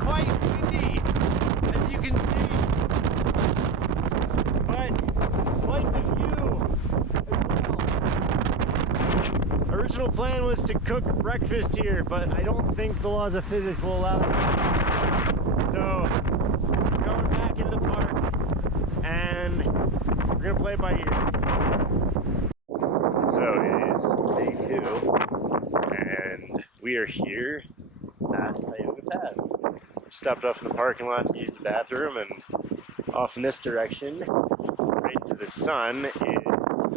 quite windy, as you can see. But quite the view as well. Original plan was to cook breakfast here, but I don't think the laws of physics will allow that. So we're going back into the park and we're gonna play it by ear. So it is day 2 and we are here at Tioga Pass. Stopped off in the parking lot to use the bathroom, and off in this direction, right to the sun, is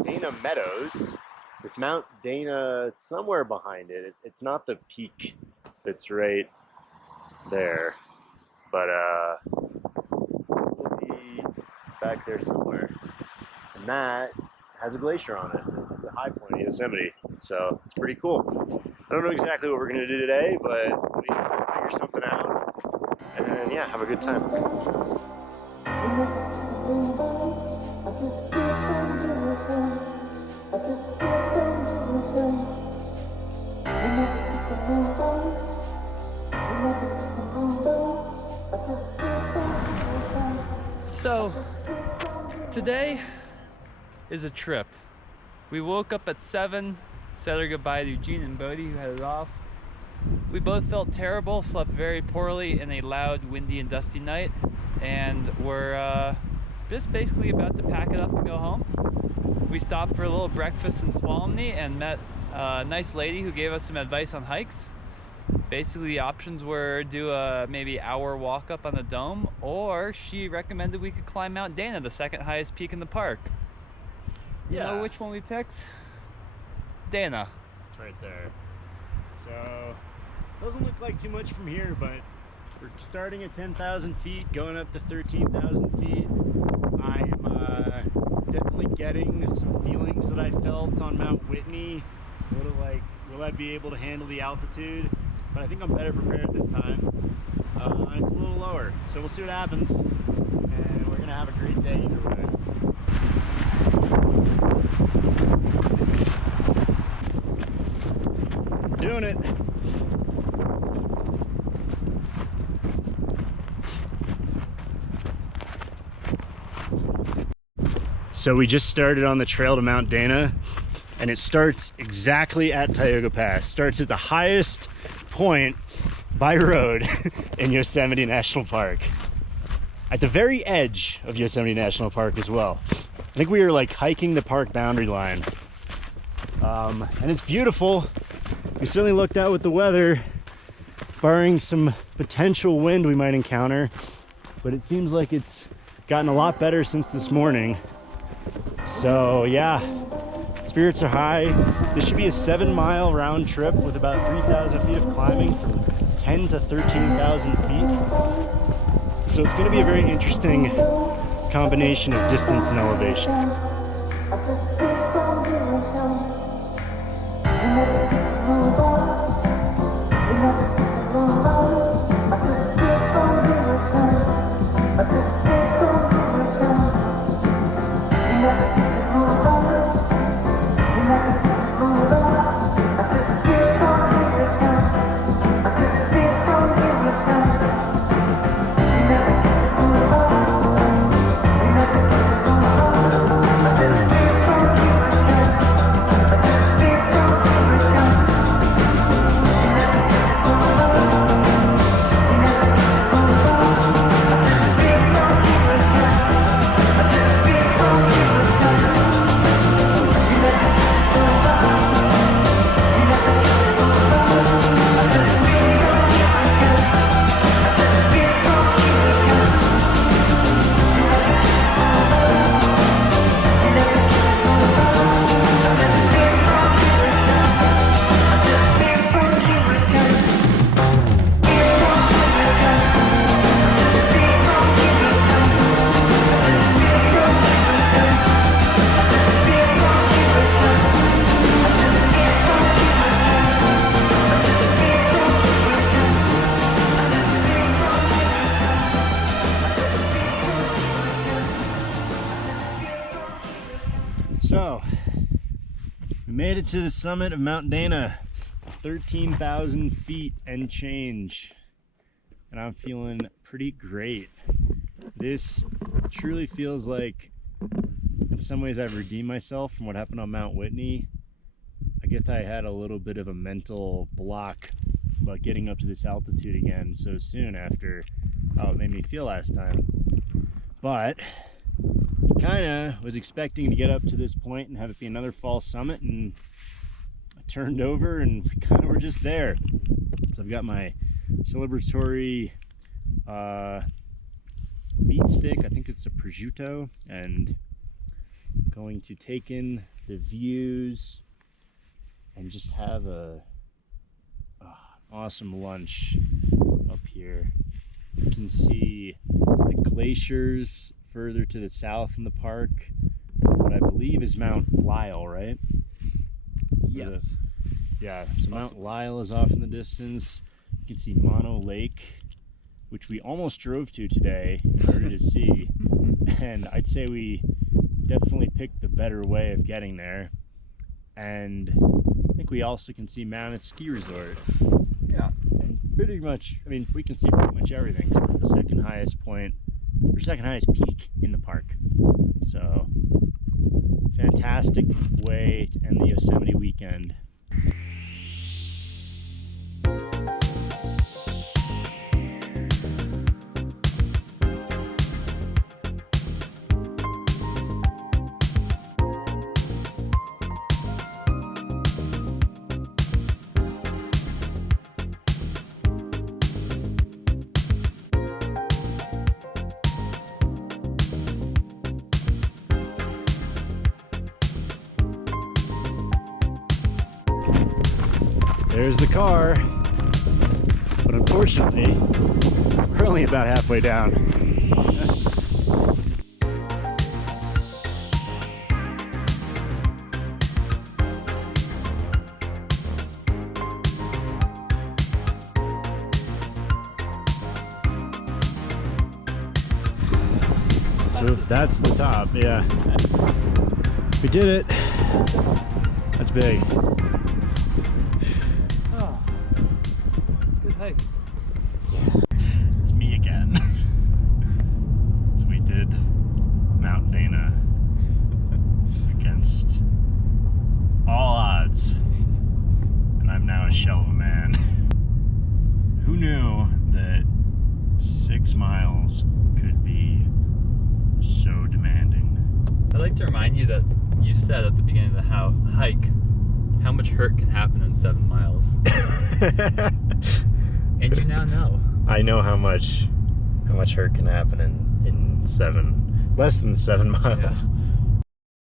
Dana Meadows, with Mount Dana somewhere behind it. It's not the peak that's right there, but we'll be back there somewhere. And that has a glacier on it. It's the high point of Yosemite, so it's pretty cool. I don't know exactly what we're going to do today, but we figure something out, and yeah, have a good time. So, today is a trip. We woke up at 7, said our goodbye to Eugene and Bodie, who headed off. We both felt terrible, slept very poorly in a loud, windy, and dusty night, and we're just basically about to pack it up and go home. We stopped for a little breakfast in Tuolumne and met a nice lady who gave us some advice on hikes. Basically, the options were do a maybe hour walk up on the dome, or she recommended we could climb Mount Dana, the second highest peak in the park. Yeah. You know which one we picked? Dana. It's right there. So, doesn't look like too much from here, but we're starting at 10,000 feet, going up to 13,000 feet. I'm definitely getting some feelings that I felt on Mount Whitney. A little like, will I be able to handle the altitude? But I think I'm better prepared this time. It's a little lower, so we'll see what happens. And we're gonna have a great day either way. Doing it. So we just started on the trail to Mount Dana, and it starts exactly at Tioga Pass. Starts at the highest point by road in Yosemite National Park. At the very edge of Yosemite National Park as well. I think we were like hiking the park boundary line. And it's beautiful. We certainly looked out with the weather, barring some potential wind we might encounter, but it seems like it's gotten a lot better since this morning. So yeah, spirits are high. This should be a 7-mile round trip with about 3,000 feet of climbing from 10 to 13,000 feet. So it's going to be a very interesting combination of distance and elevation. So, we made it to the summit of Mount Dana, 13,000 feet and change. and I'm feeling pretty great. This truly feels like, in some ways, I've redeemed myself from what happened on Mount Whitney. I guess I had a little bit of a mental block about getting up to this altitude again so soon after how it made me feel last time. But kinda was expecting to get up to this point and have it be another fall summit, and I turned over and we kinda were just there. So I've got my celebratory meat stick, I think it's a prosciutto, and going to take in the views and just have a awesome lunch up here. You can see the glaciers further to the south in the park. What I believe is Mount Lyell, right? Yes. Yeah, so Mount Lyell is off in the distance. You can see Mono Lake, which we almost drove to today in order to see. And I'd say we definitely picked the better way of getting there. And I think we also can see Mammoth Ski Resort. Yeah. And pretty much, I mean, we can see pretty much everything. We're at the second highest point, or second highest peak in the park. So, fantastic way to end the Yosemite weekend. There's the car, but unfortunately, we're only about halfway down. So that's the top, yeah. We did it. That's big. Good hike. It's me again. So we did Mount Dana against all odds, and I'm now a shell of a man. Who knew that 6 miles could be so demanding? I'd like to remind you that you said at the beginning of the hike how much hurt can happen in 7 miles. And you now know. I know how much hurt can happen in less than 7 miles. Yeah.